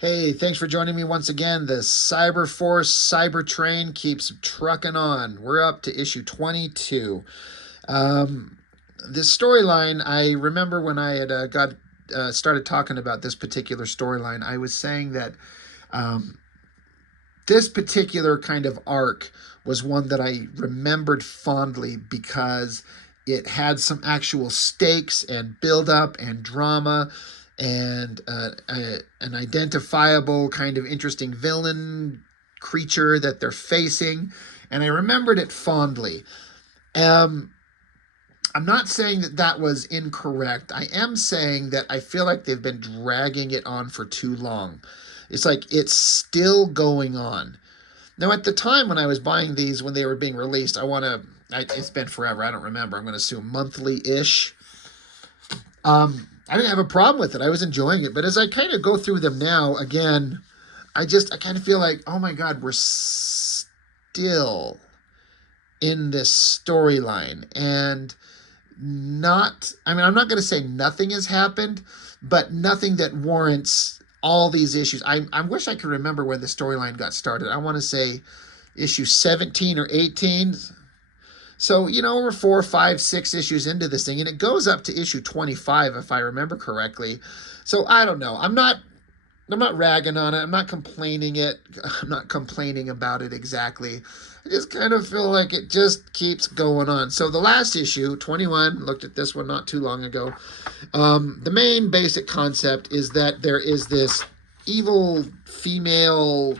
Hey, thanks for joining me once again. The Cyberforce Cyber Train keeps trucking on. We're up to issue 22. Um, this storyline, I remember when I had got started talking about this particular storyline, I was saying that um, this particular kind of arc was one that I remembered fondly because it had some actual stakes and build up and drama and an identifiable kind of interesting villain creature that they're facing. And I remembered it fondly. Um, I'm not saying that that was incorrect. I am saying that I feel like they've been dragging it on for too long. It's like it's still going on. Now, at the time when I was buying these, when they were being released, it's been forever. I don't remember. I'm going to assume monthly ish. I didn't have a problem with it. I was enjoying it. But as I kind of go through them now, again, I kind of feel like, oh my God, we're still in this storyline. And I'm not going to say nothing has happened, but nothing that warrants all these issues. I wish I could remember when the storyline got started. I want to say issue 17 or 18. So, we're 4, 5, 6 issues into this thing, and it goes up to issue 25, if I remember correctly. So I don't know. I'm not ragging on it. I'm not complaining it. I'm not complaining about it exactly. I just kind of feel like it just keeps going on. So the last issue, 21, looked at this one not too long ago. The main basic concept is that there is this evil female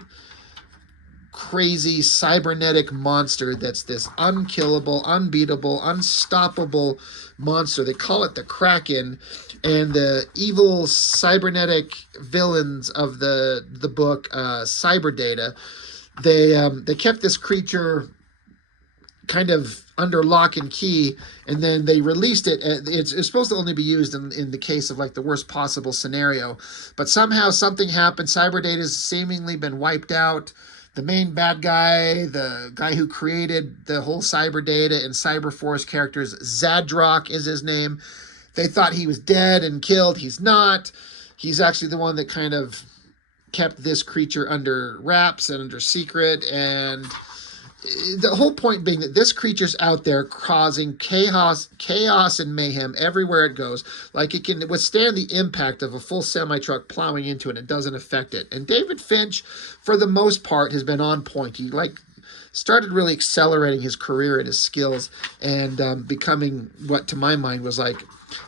crazy cybernetic monster that's this unkillable, unbeatable, unstoppable monster. They call it the Kraken, and the evil cybernetic villains of the book, Cyberdata, they kept this creature kind of under lock and key, and then they released it. It's supposed to only be used in the case of like the worst possible scenario, but somehow something happened. Cyberdata's seemingly been wiped out. The main bad guy, the guy who created the whole Cyberdata and Cyberforce characters, Zadro is his name. They thought he was dead and killed. He's not. He's actually the one that kind of kept this creature under wraps and under secret. And the whole point being that this creature's out there causing chaos and mayhem everywhere it goes. Like, it can withstand the impact of a full semi-truck plowing into it. It doesn't affect it. And David Finch, for the most part, has been on point. He started really accelerating his career and his skills, and becoming what to my mind was like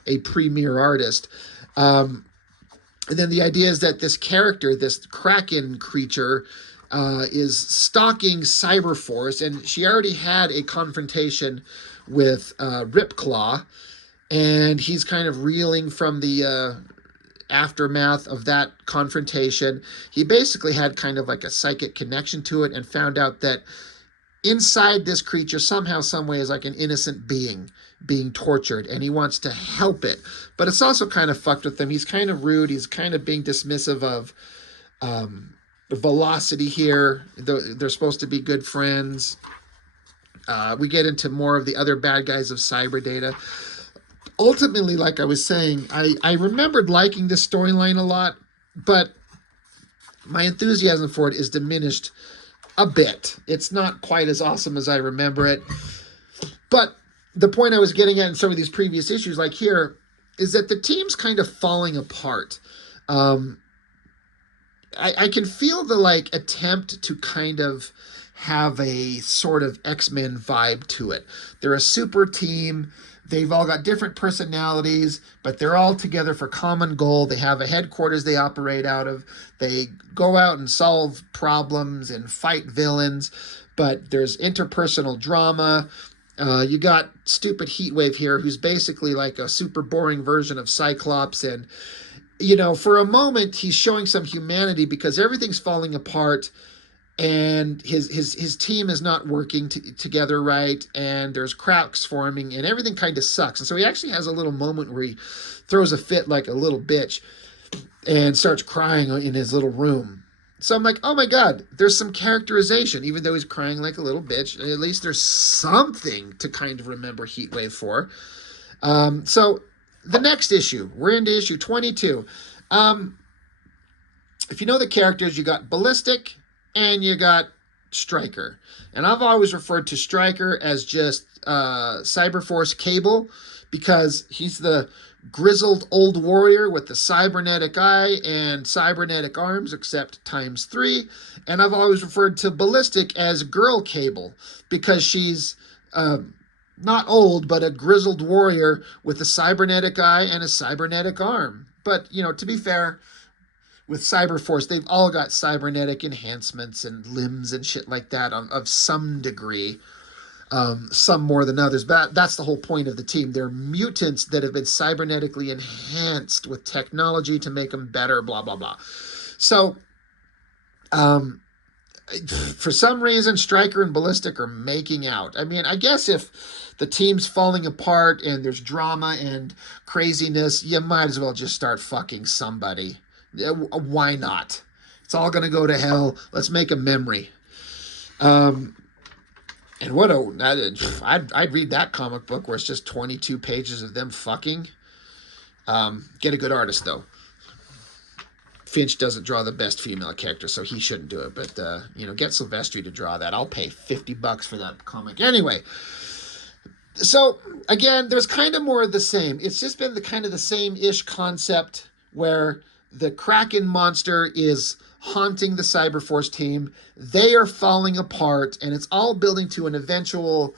a premier artist. And then the idea is that this character, this Kraken creature, is stalking Cyberforce, and she already had a confrontation with Ripclaw, and he's kind of reeling from the aftermath of that confrontation. He basically had kind of like a psychic connection to it and found out that inside this creature, somehow, some way, is like an innocent being tortured, and he wants to help it. But it's also kind of fucked with him. He's kind of rude. He's kind of being dismissive of Velocity here. They're supposed to be good friends. We get into more of the other bad guys of Cyberdata. Ultimately, like I was saying, I remembered liking this storyline a lot, but my enthusiasm for it is diminished a bit. It's not quite as awesome as I remember it. But the point I was getting at in some of these previous issues, like here, is that the team's kind of falling apart. I can feel the attempt to kind of have a sort of X-Men vibe to it. They're a super team. They've all got different personalities, but they're all together for common goal. They have a headquarters they operate out of. They go out and solve problems and fight villains, but there's interpersonal drama. You got stupid Heatwave here, who's basically like a super boring version of Cyclops, and for a moment, he's showing some humanity because everything's falling apart, and his team is not working together right, and there's cracks forming, and everything kind of sucks. And so he actually has a little moment where he throws a fit like a little bitch and starts crying in his little room. So I'm like, oh my God, there's some characterization. Even though he's crying like a little bitch, at least there's something to kind of remember Heatwave for. So the next issue, we're into issue 22. if you know the characters, you got Ballistic and you got Stryker. And I've always referred to Stryker as just Cyberforce Cable because he's the grizzled old warrior with the cybernetic eye and cybernetic arms, except times three. And I've always referred to Ballistic as Girl Cable because she's not old, but a grizzled warrior with a cybernetic eye and a cybernetic arm. But, you know, to be fair, with Cyberforce, they've all got cybernetic enhancements and limbs and shit like that of some degree. Some more than others, but that's the whole point of the team. They're mutants that have been cybernetically enhanced with technology to make them better, blah, blah, blah. So, for some reason, Stryker and Ballistic are making out. I mean, I guess if the team's falling apart and there's drama and craziness, you might as well just start fucking somebody. Why not? It's all going to go to hell. Let's make a memory. And what I'd read that comic book where it's just 22 pages of them fucking. Get a good artist, though. Finch doesn't draw the best female character, so he shouldn't do it. But, get Silvestri to draw that. I'll pay $50 for that comic. Anyway, so, again, there's kind of more of the same. It's just been the same-ish concept where the Kraken monster is haunting the Cyberforce team. They are falling apart, and it's all building to an eventual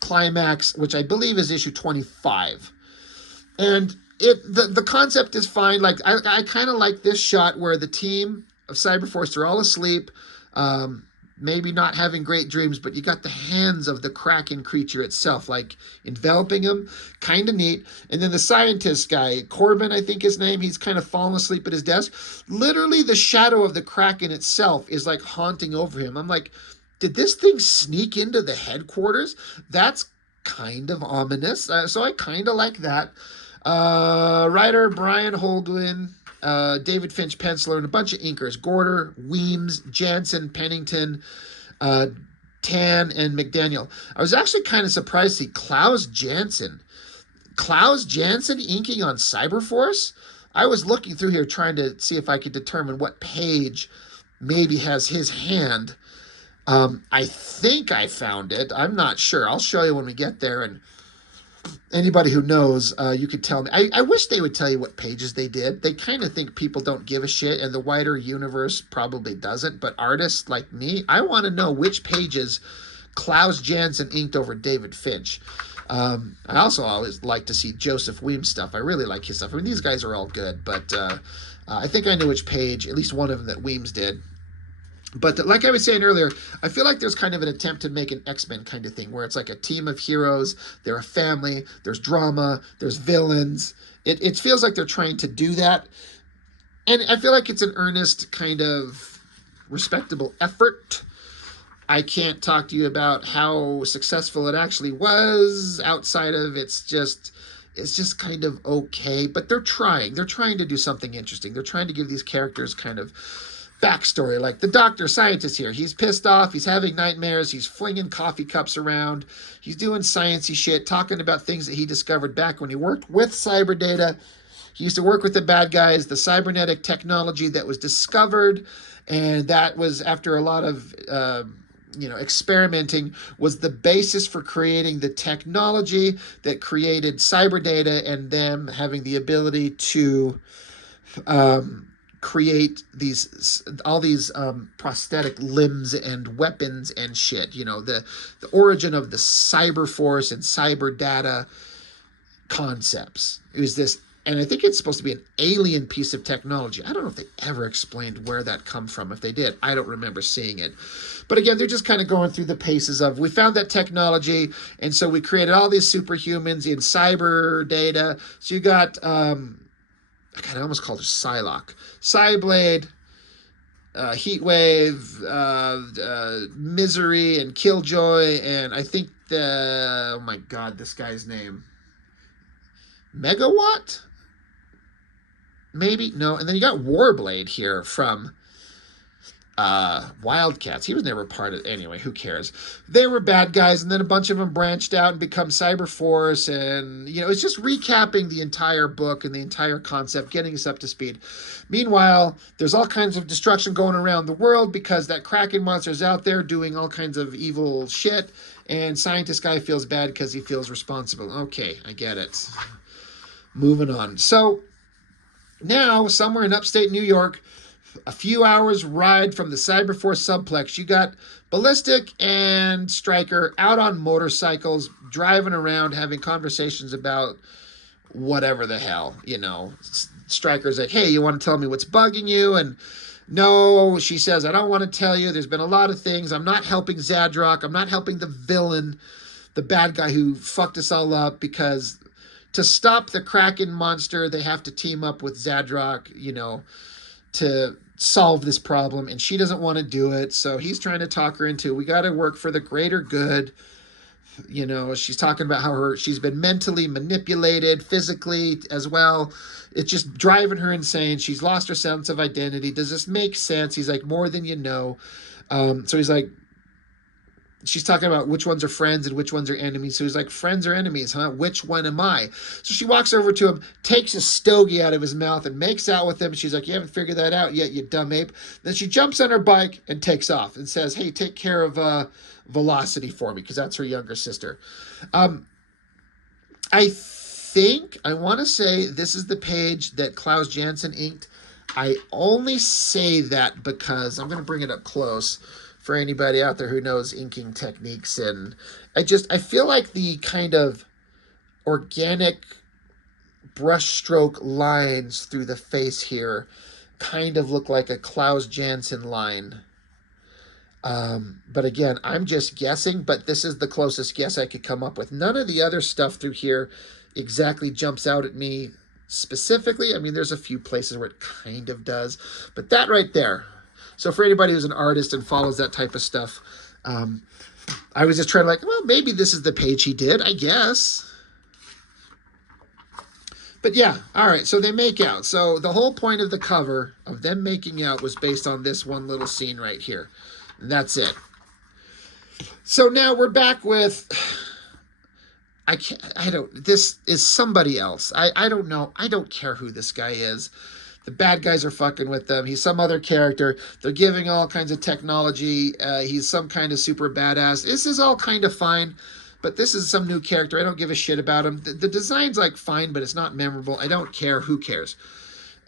climax, which I believe is issue 25. And the concept is fine. Like I kind of like this shot where the team of Cyberforce are all asleep, maybe not having great dreams, but you got the hands of the Kraken creature itself, like enveloping him. Kind of neat. And then the scientist guy, Corbin, I think his name, he's kind of fallen asleep at his desk. Literally, the shadow of the Kraken itself is like haunting over him. I'm like, did this thing sneak into the headquarters? That's kind of ominous. So I kind of like that. Writer Brian Holdwin, David Finch penciler, and a bunch of inkers. Gorder, Weems, Jansen, Pennington, Tan, and McDaniel. I was actually kind of surprised to see Klaus Jansen inking on Cyberforce. I was looking through here trying to see if I could determine what page maybe has his hand. I think I found it. I'm not sure. I'll show you when we get there, and anybody who knows, you could tell me. I wish they would tell you what pages they did. They kind of think people don't give a shit, and the wider universe probably doesn't. But artists like me, I want to know which pages Klaus Jansen inked over David Finch. I also always like to see Joseph Weems stuff. I really like his stuff. I mean, these guys are all good, but I think I know which page, at least one of them, that Weems did. But like I was saying earlier, I feel like there's kind of an attempt to make an X-Men kind of thing where it's like a team of heroes, they're a family, there's drama, there's villains. It feels like they're trying to do that. And I feel like it's an earnest kind of respectable effort. I can't talk to you about how successful it actually was outside of it's just kind of okay. But they're trying to do something interesting. They're trying to give these characters kind of backstory, like the doctor scientist here. He's pissed off. He's having nightmares. He's flinging coffee cups around. He's doing sciencey shit, talking about things that he discovered back when he worked with Cyberdata. He used to work with the bad guys, the cybernetic technology that was discovered, and that was after a lot of experimenting, was the basis for creating the technology that created Cyberdata and them having the ability to create all these prosthetic limbs and weapons and shit. The origin of the Cyberforce and Cyberdata concepts. It was this, and I think it's supposed to be an alien piece of technology. I don't know if they ever explained where that come from. If they did, I don't remember seeing it. But again, they're just kind of going through the paces of, we found that technology, and so we created all these superhumans in Cyberdata. So you got I almost called her Psylocke. Psyblade, Heatwave, Misery, and Killjoy, and I think oh my god, this guy's name. Megawatt? Maybe? No. And then you got Warblade here from Wildcats. He was never part of it. Anyway, who cares? They were bad guys, and then a bunch of them branched out and become Cyberforce, and it's just recapping the entire book and the entire concept, getting us up to speed. Meanwhile, there's all kinds of destruction going around the world because that Kraken monster is out there doing all kinds of evil shit, and scientist guy feels bad because he feels responsible. Okay, I get it. Moving on. So now, somewhere in upstate New York, a few hours ride from the Cyberforce subplex, you got Ballistic and Stryker out on motorcycles, driving around, having conversations about whatever the hell, Stryker's like, hey, you want to tell me what's bugging you? And no, she says, I don't want to tell you. There's been a lot of things. I'm not helping Zadro. I'm not helping the villain, the bad guy who fucked us all up, because to stop the Kraken monster, they have to team up with Zadro, to solve this problem, and she doesn't want to do it, so he's trying to talk her into, we got to work for the greater good. She's talking about how she's been mentally manipulated, physically as well. It's just driving her insane. She's lost her sense of identity. Does this make sense? He's like, more than you know. So he's like, she's talking about which ones are friends and which ones are enemies. So he's like, friends or enemies, huh? Which one am I? So she walks over to him, takes a stogie out of his mouth and makes out with him. She's like, you haven't figured that out yet, you dumb ape. Then she jumps on her bike and takes off and says, hey, take care of Velocity for me, because that's her younger sister. I want to say this is the page that Klaus Janson inked. I only say that because I'm going to bring it up close for anybody out there who knows inking techniques. And I feel like the kind of organic brushstroke lines through the face here kind of look like a Klaus Janson line. But again, I'm just guessing, but this is the closest guess I could come up with. None of the other stuff through here exactly jumps out at me specifically. I mean, there's a few places where it kind of does, but that right there. So for anybody who's an artist and follows that type of stuff, I was just trying to well, maybe this is the page he did, I guess. But yeah, all right, so they make out. So the whole point of the cover of them making out was based on this one little scene right here. And that's it. So now we're back with, this is somebody else. I don't know. I don't care who this guy is. The bad guys are fucking with them. He's some other character. They're giving all kinds of technology. He's some kind of super badass. This is all kind of fine, but this is some new character. I don't give a shit about him. The design's fine, but it's not memorable. I don't care. Who cares?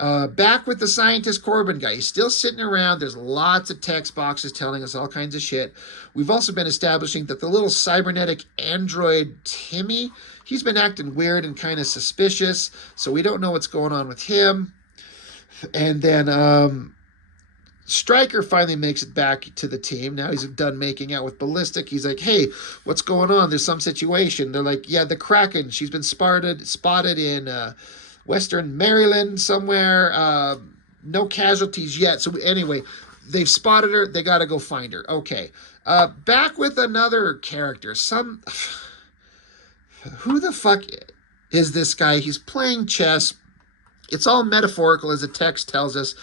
Back with the scientist Corbin guy. He's still sitting around. There's lots of text boxes telling us all kinds of shit. We've also been establishing that the little cybernetic android Timmy, he's been acting weird and kind of suspicious, so we don't know what's going on with him. And then Stryker finally makes it back to the team. Now he's done making out with Ballistic. He's like, hey, what's going on? There's some situation. They're like, yeah, the Kraken. She's been spotted in Western Maryland somewhere. No casualties yet. So anyway, they've spotted her. They got to go find her. Okay. Back with another character. Who the fuck is this guy? He's playing chess. It's all metaphorical, as the text tells us,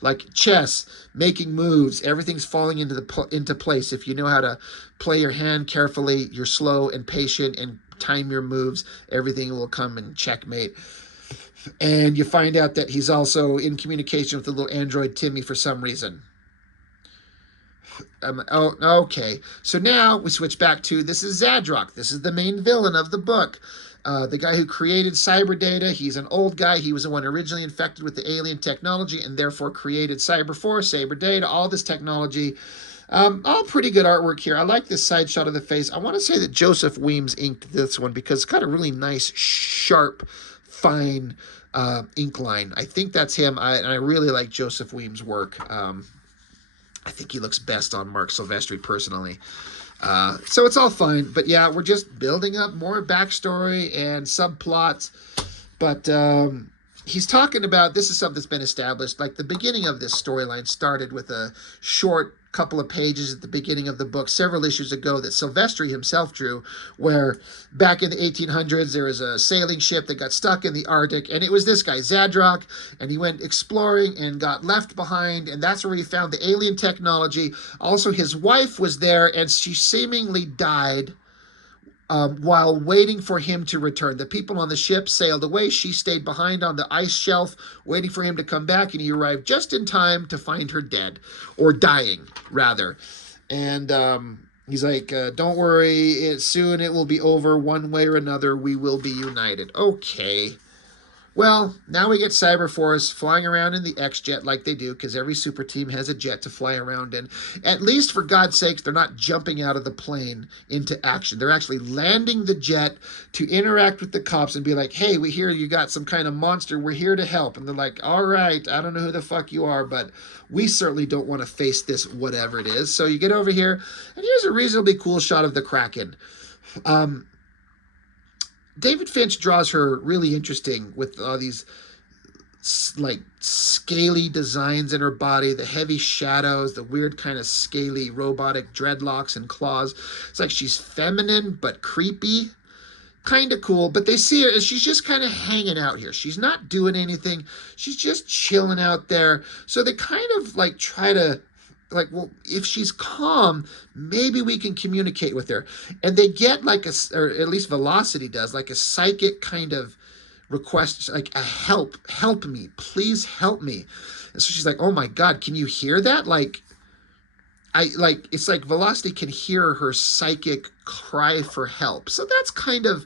like chess, making moves. Everything's falling into place. If you know how to play your hand carefully, you're slow and patient and time your moves, everything will come in checkmate. And you find out that he's also in communication with the little android Timmy for some reason. Oh, okay. So now we switch back to, this is Zadro. This is the main villain of the book. The guy who created cyber data. He's an old guy. He was the one originally infected with the alien technology and therefore created Cyberforce, cyber data, all this technology. All pretty good artwork here. I like this side shot of the face. I want to say that Joseph Weems inked this one because it's got a really nice, sharp, fine ink line. I think that's him. I really like Joseph Weems' work. I think he looks best on Mark Silvestri personally. So it's all fine. But yeah, we're just building up more backstory and subplots. But he's talking about, this is something that's been established. Like the beginning of this storyline started with a short couple of pages at the beginning of the book several issues ago that Silvestri himself drew, where back in the 1800s there was a sailing ship that got stuck in the Arctic, and it was this guy Zadro, and he went exploring and got left behind, and that's where he found the alien technology. Also, his wife was there, and she seemingly died while waiting for him to return. The people on the ship sailed away. She stayed behind on the ice shelf, waiting for him to come back, and he arrived just in time to find her dead, or dying, rather. And he's like, don't worry, soon it will be over. One way or another, we will be united. Okay. Well, now we get Cyberforce flying around in the X-Jet like they do, because every super team has a jet to fly around in. At least, for God's sakes, they're not jumping out of the plane into action. They're actually landing the jet to interact with the cops and be like, hey, we hear you got some kind of monster. We're here to help. And they're like, all right, I don't know who the fuck you are, but we certainly don't want to face this whatever it is. So you get over here, and here's a reasonably cool shot of the Kraken. David Finch draws her really interesting with all these like scaly designs in her body, the heavy shadows, the weird kind of scaly robotic dreadlocks and claws. It's like she's feminine but creepy. Kind of cool, but they see her as she's just kind of hanging out here. She's not doing anything. She's just chilling out there. So they kind of like try to like, well, if she's calm, maybe we can communicate with her. And they get like a, or at least Velocity does, like a psychic kind of request, like a help me, please help me. And so she's like, oh my God, can you hear that? Like, it's like Velocity can hear her psychic cry for help. So that's kind of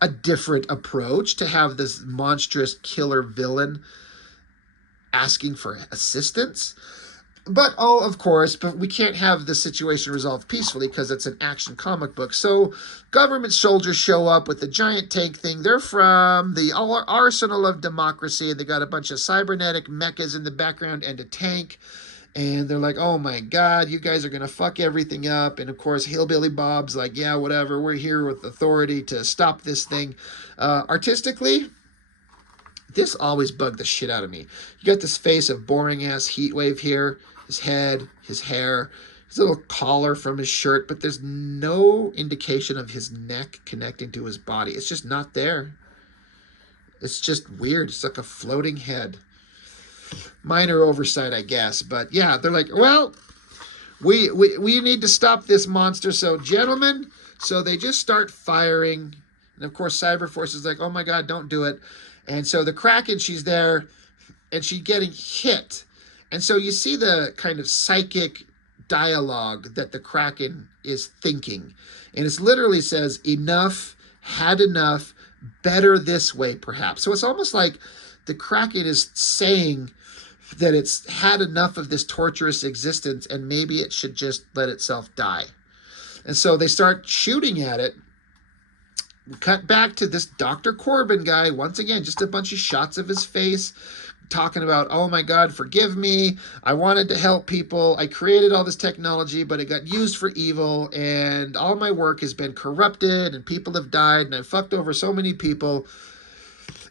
a different approach, to have this monstrous killer villain asking for assistance. But, oh, of course, but we can't have the situation resolved peacefully because it's an action comic book. So government soldiers show up with the giant tank thing. They're from the Arsenal of Democracy, and they got a bunch of cybernetic mechas in the background and a tank. And they're like, oh my God, you guys are going to fuck everything up. And of course, Hillbilly Bob's like, yeah, whatever. We're here with authority to stop this thing. Artistically, this always bugged the shit out of me. You got this face of boring ass Heatwave here, his head, his hair, his little collar from his shirt, but there's no indication of his neck connecting to his body. It's just not there. It's just weird. It's like a floating head. Minor oversight, I guess. But yeah, they're like, well, we need to stop this monster. So gentlemen, so they just start firing. And of course, Cyberforce is like, oh my God, don't do it. And so the Kraken, she's there, and she's getting hit. And so you see the kind of psychic dialogue that the Kraken is thinking. And it literally says, enough, had enough, better this way, perhaps. So it's almost like the Kraken is saying that it's had enough of this torturous existence, and maybe it should just let itself die. And so they start shooting at it. We cut back to this Dr. Corbin guy. Once again, just a bunch of shots of his face, talking about, oh my God, forgive me. I wanted to help people. I created all this technology, but it got used for evil, and all my work has been corrupted, and people have died, and I fucked over so many people.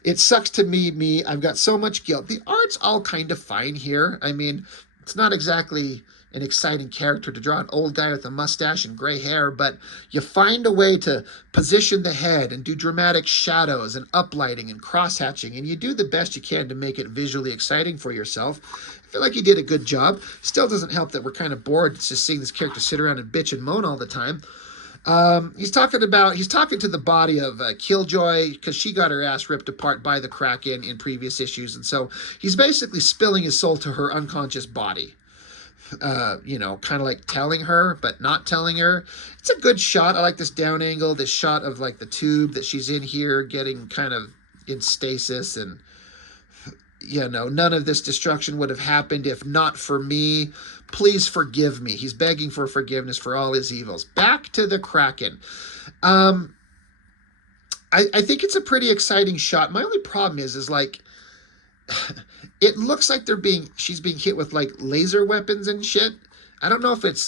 It sucks to me. I've got so much guilt. The art's all kind of fine here. I mean, it's not exactly an exciting character to draw, an old guy with a mustache and gray hair, but you find a way to position the head and do dramatic shadows and uplighting and cross-hatching, and you do the best you can to make it visually exciting for yourself. I feel like you did a good job. Still doesn't help that we're kind of bored just seeing this character sit around and bitch and moan all the time. He's talking to the body of Killjoy, because she got her ass ripped apart by the Kraken in previous issues, and so he's basically spilling his soul to her unconscious body. Kind of like telling her, but not telling her. It's a good shot. I like this down angle, this shot of like the tube that she's in here, getting kind of in stasis, and none of this destruction would have happened if not for me. Please forgive me. He's begging for forgiveness for all his evils. Back to the Kraken. I think it's a pretty exciting shot. My only problem is like, it looks like she's being hit with like laser weapons and shit. I don't know if it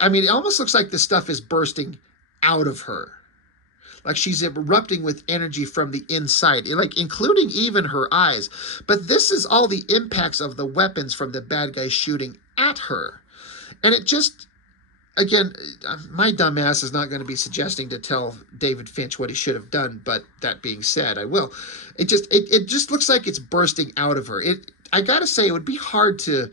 almost looks like the stuff is bursting out of her. like she's erupting with energy from the inside, like including even her eyes. But this is all the impacts of the weapons from the bad guys shooting at her. And it just, again, my dumbass is not going to be suggesting to tell David Finch what he should have done, but that being said, I will. It just looks like it's bursting out of her. I gotta say, it would be hard to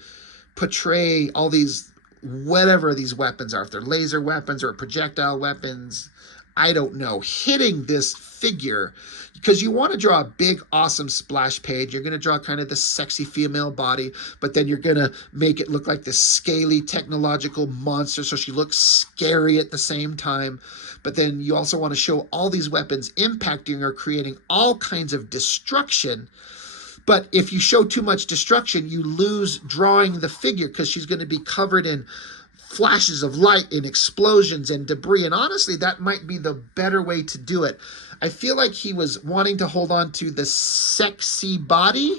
portray all these, whatever these weapons are, if they're laser weapons or projectile weapons, I don't know, hitting this figure, because you want to draw a big, awesome splash page. You're going to draw kind of the sexy female body, but then you're going to make it look like this scaly technological monster, so she looks scary at the same time. But then you also want to show all these weapons impacting her, creating all kinds of destruction. But if you show too much destruction, you lose drawing the figure, because she's going to be covered in flashes of light and explosions and debris. And honestly, that might be the better way to do it. I feel like he was wanting to hold on to the sexy body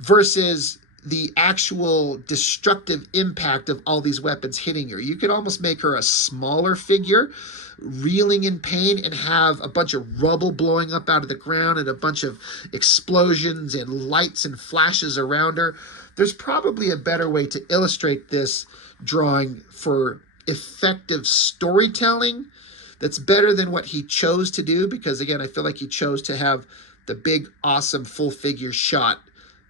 versus the actual destructive impact of all these weapons hitting her. You could almost make her a smaller figure, reeling in pain, and have a bunch of rubble blowing up out of the ground and a bunch of explosions and lights and flashes around her. There's probably a better way to illustrate this drawing for effective storytelling that's better than what he chose to do, because again, I feel like he chose to have the big, awesome full figure shot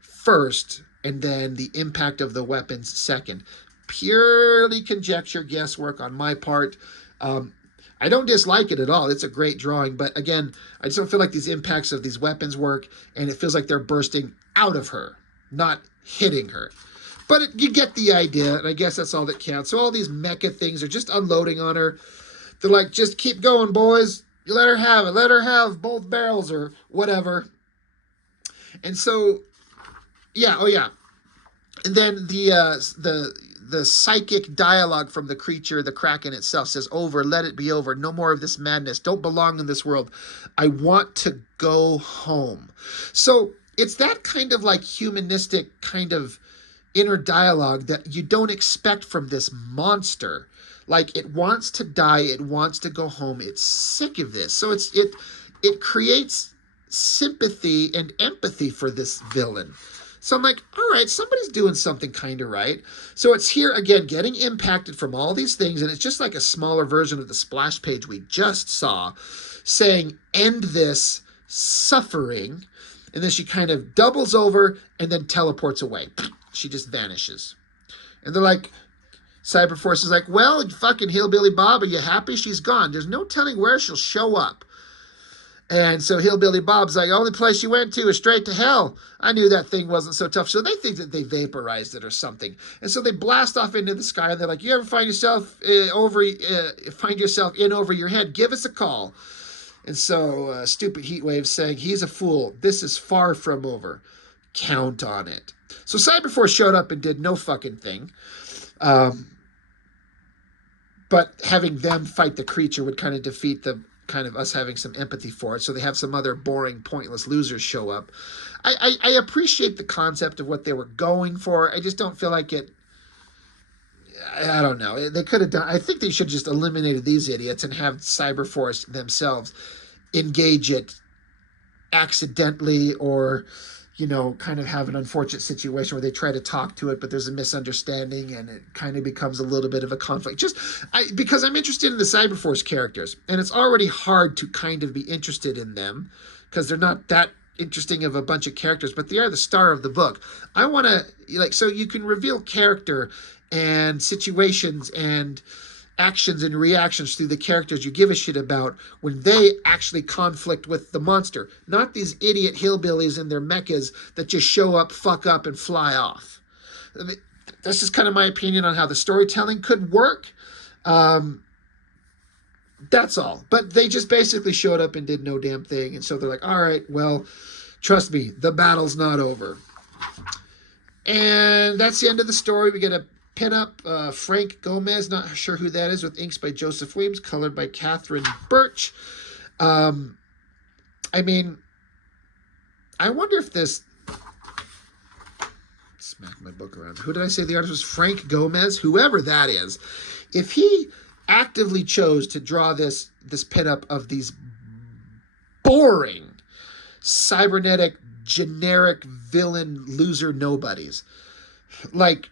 first and then the impact of the weapons second. Purely conjecture, guesswork on my part. I don't dislike it at all. It's a great drawing, but again, I just don't feel like these impacts of these weapons work, and it feels like they're bursting out of her, not hitting her. But you get the idea, and I guess that's all that counts. So all these mecha things are just unloading on her. They're like, just keep going, boys. You let her have it. Let her have both barrels or whatever. And so, yeah, oh yeah. And then the psychic dialogue from the creature, the Kraken itself, says, over, let it be over. No more of this madness. Don't belong in this world. I want to go home. So it's that kind of like humanistic kind of inner dialogue that you don't expect from this monster. Like, it wants to die, it wants to go home, it's sick of this. So it creates sympathy and empathy for this villain. So I'm like, all right, somebody's doing something kind of right. So it's here again, getting impacted from all these things, and it's just like a smaller version of the splash page we just saw, saying, end this suffering. And then she kind of doubles over and then teleports away. She just vanishes. And they're like, Cyberforce is like, well, fucking Hillbilly Bob, are you happy? She's gone. There's no telling where she'll show up. And so Hillbilly Bob's like, only place she went to is straight to hell. I knew that thing wasn't so tough. So they think that they vaporized it or something. And so they blast off into the sky, and they're like, you ever find yourself in over your head? Give us a call. And so Stupid Heatwave saying, he's a fool. This is far from over. Count on it. So Cyberforce showed up and did no fucking thing. But having them fight the creature would kind of defeat the kind of us having some empathy for it. So they have some other boring, pointless losers show up. I appreciate the concept of what they were going for. I just don't feel like it. I don't know. They could have done. I think they should have just eliminated these idiots and have Cyberforce themselves engage it accidentally, or, you know, kind of have an unfortunate situation where they try to talk to it, but there's a misunderstanding and it kind of becomes a little bit of a conflict. Because I'm interested in the Cyberforce characters, and it's already hard to kind of be interested in them because they're not that interesting of a bunch of characters, but they are the star of the book. I want to, so you can reveal character and situations and actions and reactions through the characters you give a shit about when they actually conflict with the monster, not these idiot hillbillies and their mechas that just show up, fuck up, and fly off. I mean, that's just kind of my opinion on how the storytelling could work. That's all. But they just basically showed up and did no damn thing, and so they're like, all right, well, trust me, the battle's not over. And that's the end of the story. We get a pin-up, Frank Gomez, not sure who that is, with inks by Joseph Williams, colored by Catherine Birch. I mean, I wonder if this... Smack my book around. Who did I say the artist was? Frank Gomez? Whoever that is. If he actively chose to draw this pinup of these boring cybernetic generic villain loser nobodies. Like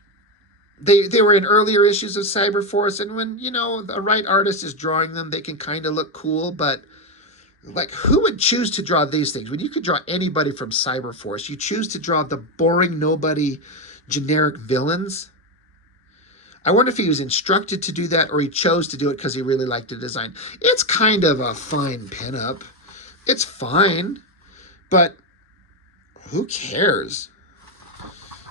they were in earlier issues of Cyberforce, and when the right artist is drawing them, they can kind of look cool, but like, who would choose to draw these things when you could draw anybody from Cyberforce? You choose to draw the boring nobody generic villains. I wonder if he was instructed to do that, or he chose to do it because he really liked the design. It's kind of a fine pinup. It's fine, but who cares?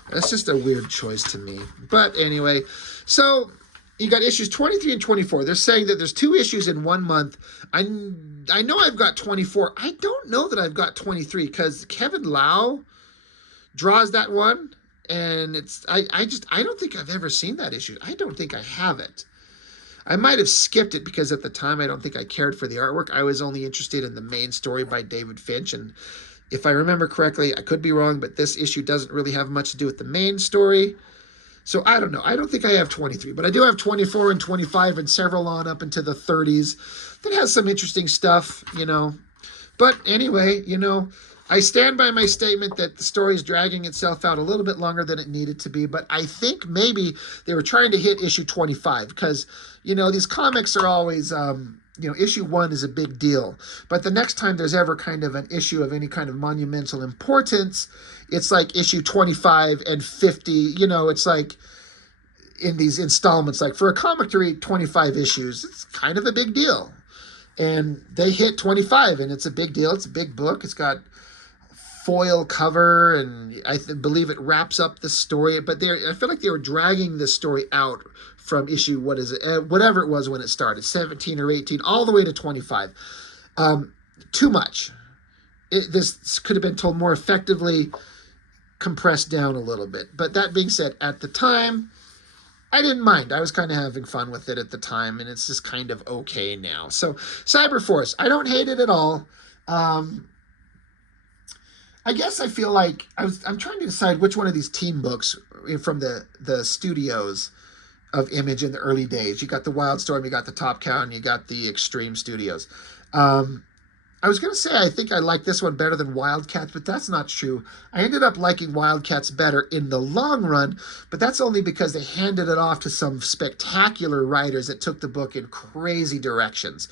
That's just a weird choice to me. But anyway, so you got issues 23 and 24. They're saying that there's 2 issues in 1 month. I know I've got 24. I don't know that I've got 23 because Kevin Lau draws that one. And I don't think I've ever seen that issue. I don't think I have it. I might have skipped it because at the time I don't think I cared for the artwork. I was only interested in the main story by David Finch, and if I remember correctly, I could be wrong, but this issue doesn't really have much to do with the main story. So I don't know. I don't think I have 23, but I do have 24 and 25 and several on up into the 30s that has some interesting stuff, But anyway, I stand by my statement that the story is dragging itself out a little bit longer than it needed to be, but I think maybe they were trying to hit issue 25 because, these comics are always, issue 1 is a big deal. But the next time there's ever kind of an issue of any kind of monumental importance, it's like issue 25 and 50, it's like in these installments, like for a comic to read 25 issues, it's kind of a big deal. And they hit 25 and it's a big deal. It's a big book. It's got foil cover, and I believe it wraps up the story. But I feel like they were dragging the story out from issue, whatever it was when it started, 17 or 18, all the way to 25. Too much. This could have been told more effectively, compressed down a little bit. But that being said, at the time, I didn't mind. I was kind of having fun with it at the time, and it's just kind of okay now. So Cyberforce, I don't hate it at all. I guess I feel like I'm trying to decide which one of these team books from the studios of Image in the early days. You got the Wildstorm, you got the Top Cow, and you got the Extreme Studios. I was going to say I think I like this one better than Wildcats, but that's not true. I ended up liking Wildcats better in the long run, but that's only because they handed it off to some spectacular writers that took the book in crazy directions.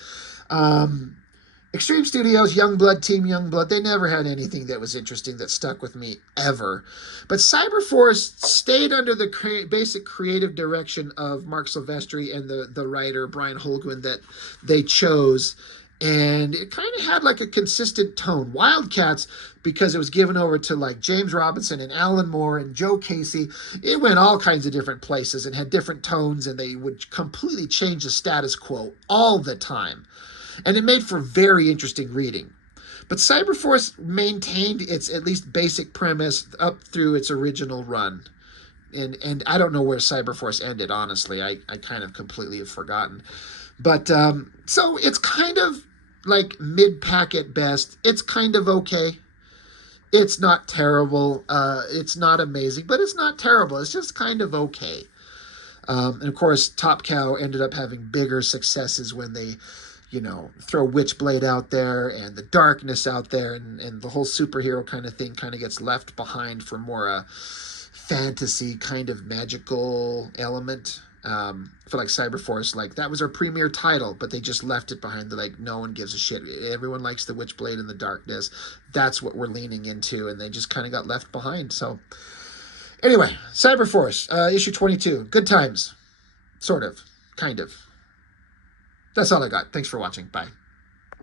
Extreme Studios, Youngblood, Team Youngblood, they never had anything that was interesting that stuck with me ever. But Cyberforce stayed under the basic creative direction of Mark Silvestri and the writer Brian Holguin that they chose. And it kind of had like a consistent tone. Wildcats, because it was given over to like James Robinson and Alan Moore and Joe Casey, it went all kinds of different places and had different tones, and they would completely change the status quo all the time. And it made for very interesting reading. But Cyberforce maintained its at least basic premise up through its original run. And I don't know where Cyberforce ended, honestly. I kind of completely have forgotten. But so it's kind of like mid-pack at best. It's kind of okay. It's not terrible. It's not amazing, but it's not terrible. It's just kind of okay. And of course, Top Cow ended up having bigger successes when they throw Witchblade out there and the darkness out there, and the whole superhero kind of thing kind of gets left behind for more fantasy kind of magical element. I feel like Cyberforce, like that was our premier title, but they just left it behind. They're like, no one gives a shit. Everyone likes the Witchblade and the darkness. That's what we're leaning into, and they just kind of got left behind. So anyway, Cyberforce, issue 22. Good times. Sort of. Kind of. That's all I got. Thanks for watching. Bye.